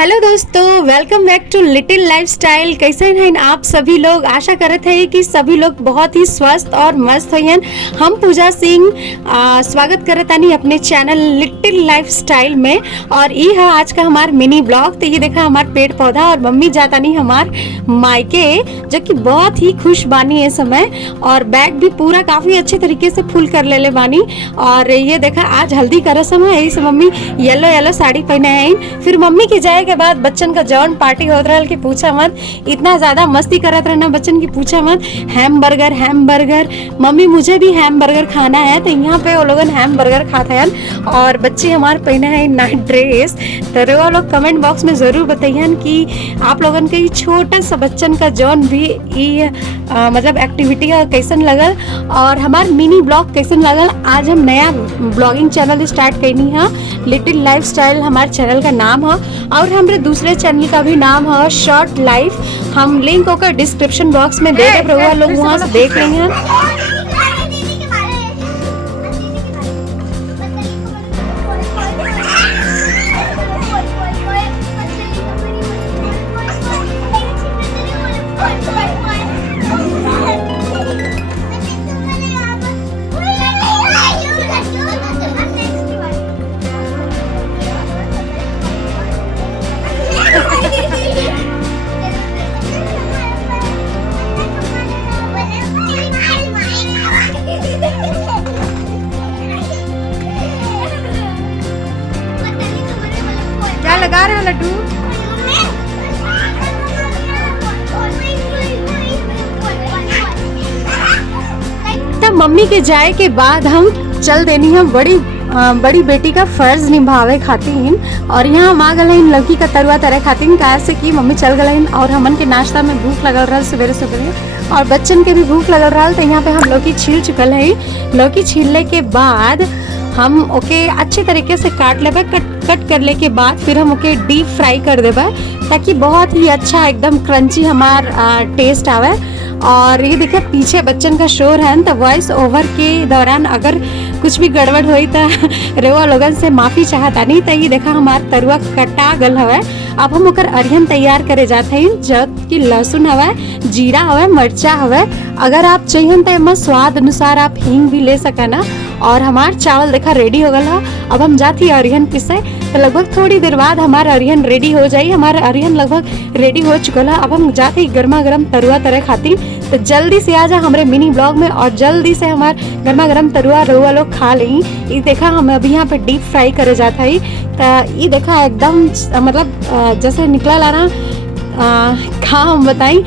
Hello दोस्तों, welcome back to little lifestyle. कैसे हैं आप सभी लोग? आशा करत है कि सभी लोग बहुत ही स्वस्थ और मस्त होयन। हम पूजा सिंह स्वागत करत आनी अपने चैनल लिटिल लाइफस्टाइल में। और ये है आज का हमार मिनी ब्लॉग। तो ये देखा हमार पेड़ पौधा और मम्मी जाता नहीं हमार मायके, जो कि बहुत ही खुश बानी इस समय। और बैग भी पूरा काफ़ी अच्छे तरीके से फुल कर ले बानी। और ये देखा आज हल्दी का रस्म है, यही से मम्मी येलो येलो साड़ी पहने आई। फिर मम्मी के जाए के बाद बच्चन का जौन पार्टी होत रहल कि पूछा मत, इतना ज्यादा मस्ती करत रहना बच्चन की पूछा मत। हैमबर्गर हैमबर्गर, मम्मी मुझे भी हैमबर्गर खाना है। तो यहाँ पे वो लोगन हैमबर्गर खाते हैं। और बच्चे हमारे पहने हैं नाइट ड्रेस। तो वो लोग कमेंट बॉक्स में जरूर बताइए कि आप लोगन के छोटा सा बच्चन का जौन भी मतलब एक्टिविटी है कैसन लगल और हमार मिनी ब्लॉग कैसन लगल। आज हम नया ब्लॉगिंग चैनल स्टार्ट करनी है, लिटिल लाइफस्टाइल हमारे चैनल का नाम है। और हमारे दूसरे चैनल का भी नाम है शॉर्ट लाइफ। हम लिंक होकर डिस्क्रिप्शन बॉक्स में दे दे, लोग वहाँ से देख लेंगे। क्या लगा रहे हो लड्डू? तब मम्मी के जाए के बाद हम चल देनी है बड़ी बेटी का फर्ज निभावे खातिर। और यहाँ हम आ गए लौकी का तरुआ तरह खातिर, कहा से कि मम्मी चल गए। और हमन के नाश्ता में भूख लगल रहा सवेरे सवेरे और बच्चन के भी भूख लगल रहा। तो यहाँ पे हम लौकी छील चुकल है। लौकी छीलने के बाद हम ओके अच्छे तरीके से काट लेबे। कट करने के बाद फिर हम ओके डीप फ्राई कर देबे, ताकि बहुत ही अच्छा एकदम क्रंची हमार टेस्ट आवे। और ये देखिए पीछे बच्चन का शोर है, तो वॉइस ओवर के दौरान अगर कुछ भी गड़बड़ हुई तो रेवा लोगन से माफ़ी चाहता नहीं। तो ये देखा हमार तरुआ कटा गल हवे। अब हम ओकर अरिहन तैयार करे जाते हैं, जब कि लहसुन हवे, जीरा हवे, मरचा हवे। अगर आप चाहिए तो एम स्वाद अनुसार आप हींग भी ले सके ना। और हमार चावल देखा रेडी हो गया। अब हम जाती अरिहन पिसे, तो लगभग थोड़ी देर बाद हमारा अरिहन रेडी हो जाए। हमारा अरिहन लगभग रेडी हो चुका है। अब हम जाते ही गर्मा गर्म तरुआ तरह खाती। तो जल्दी से आ जा हमारे मिनी ब्लॉग में और जल्दी से हमारे गर्मा गर्म तरुआ रउआ लोग खा लें। ये देखा हम अभी यहाँ पे डीप फ्राई करे जाता है। तो ये देखा एकदम मतलब जैसे निकला ला ना खा हम बताई।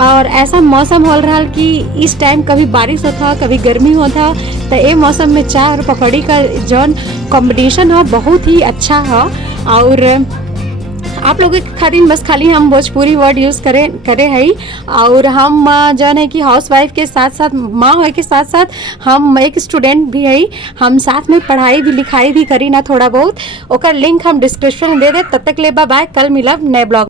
और ऐसा मौसम हो रहा कि इस टाइम कभी बारिश होता कभी गर्मी होता। तो ये मौसम में चाय और पकौड़ी का जौन कॉम्बिनेशन है बहुत ही अच्छा है। और आप लोगों के खातिर बस खाली हम भोजपुरी वर्ड यूज़ करे है। और हम जौन है कि हाउस वाइफ के साथ साथ माँ हो के साथ साथ हम एक स्टूडेंट भी है। हम साथ में पढ़ाई भी लिखाई भी करी ना थोड़ा बहुत। ओकर लिंक हम डिस्क्रिप्शन में दे दे। तब तक ले बाय, कल मिलब नए ब्लॉग।